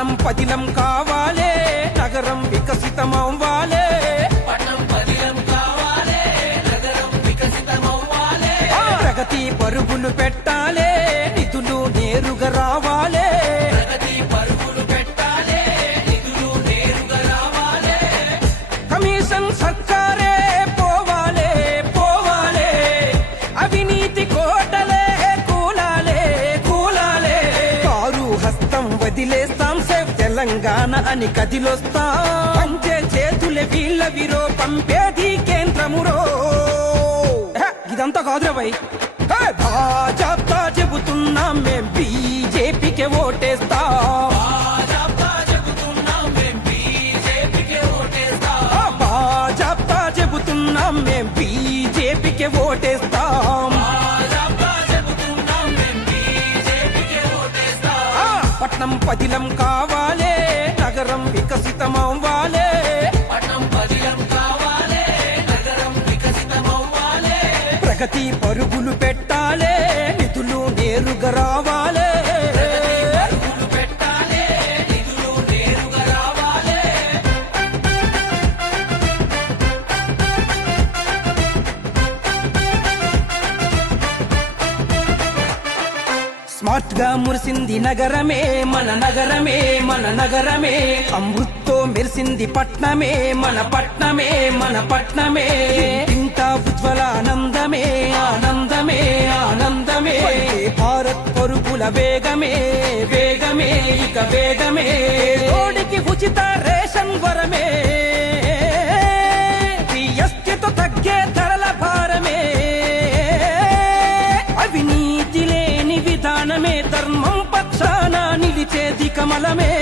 పట్నం పదిలం కావాలే, నగరం వికసితమవ్వాలే. ప్రగతి పరుగులు పెట్టాలే, నిధులు నేరుగా రావాలే. కమిషన్ సర్కారే పోవాలే పోవాలే, అవినీతి కోటలే కూలాలే కూలాలే. కారు హస్తం వదిలేస్తాం, సేవ్ తెలంగాణ అని కదిలొస్తాం. పంచే చేతులే వీళ్ళ విరో, పంపేది కేంద్రమురో. ఇదంతా కాదురా భయ్, భాజపా చెబుతున్నాం మేం బీజేపీకే ఓటేస్తాం. భాజపా చెబుతున్నాం మేం బీజేపీకే ఓటేస్తాం. పట్నం పదిలం కావాలే, నగరం వికసితమవ్వాలే. ప్రగతి పరుగులు పెట్టాలే, నిధులు నేరుగా రావాలే. స్మార్ట్ గా మురిసింది నగరమే, మన నగరమే మన నగరమే. అమృత్తో మెరిసింది పట్నమే, మన పట్నమే మన పట్నమే. ఇంత ఉజ్వల ఆనందమే ఆనందమే ఆనందమే. భారత్ పరుగుల వేగమే వేగమే ఇక వేగమే. రోడికి ఉచిత రేషన్ వరమే, జీఎస్టీతో తగ్గే ధరల భారమే. అవినీతి లేని విధానమే, ధర్మం పక్షాన నిలిచేది కమలమే.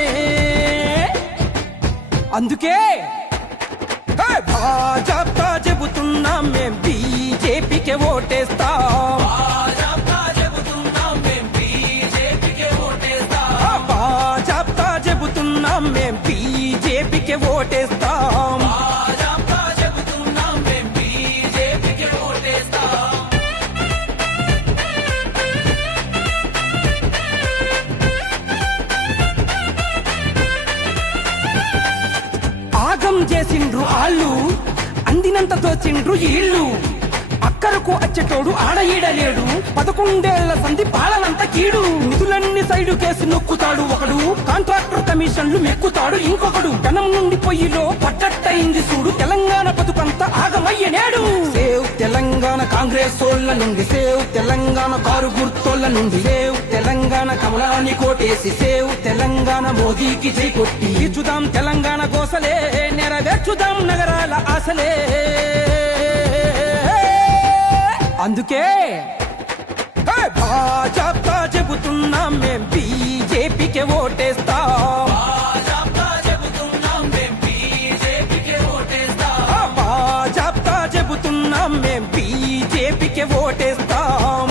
అందుకే భాజపా చెబుతున్నాం మేం బీజేపీకే ఓటేస్తాం. భాజపా చెబుతున్నాం మేం బీజేపీకే ఓటేస్తాం. ఆగం చేసిండ్రు ఆళ్ళు, అందినంత దోచిండ్రు ఈళ్ళు. అక్కరకు అచ్చేటోడు ఆడ ఈడలేడు, 11 సంధి పాలనంత కీడు. నిధులన్నీ సైడు కేసి నొక్కుతాడు ఒకడు, కాంట్రాక్టర్ కమిషన్లు మెక్కుతాడు ఇంకొకడు. జనం నుండి పొయ్యిలో పట్టట్టయింది చూడు, తెలంగాణ బతుకంతా ఆగమయ్యనేడు. సేవ్ తెలంగాణ కాంగ్రెస్ ఓళ్ళ నుండి, సేవ్ తెలంగాణ కారు గుర్తోళ్ళ నుండి, సేవ్ తెలంగాణ కమలాన్ని కోటేసి, సేవ్ తెలంగాణ మోదీకి జై కొట్టి. చూద్దాం తెలంగాణ గోసలే, నెరవేర్చుదాం నగరాల ఆశలే. అందుకే భాజపా చెబుతున్నాం మేం బీజేపీకే ఓటేస్తాం. భాజపా చెబుతున్నాం మేం బీజేపీకే ఓటేస్తాం.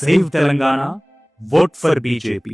Save Telangana, vote for BJP.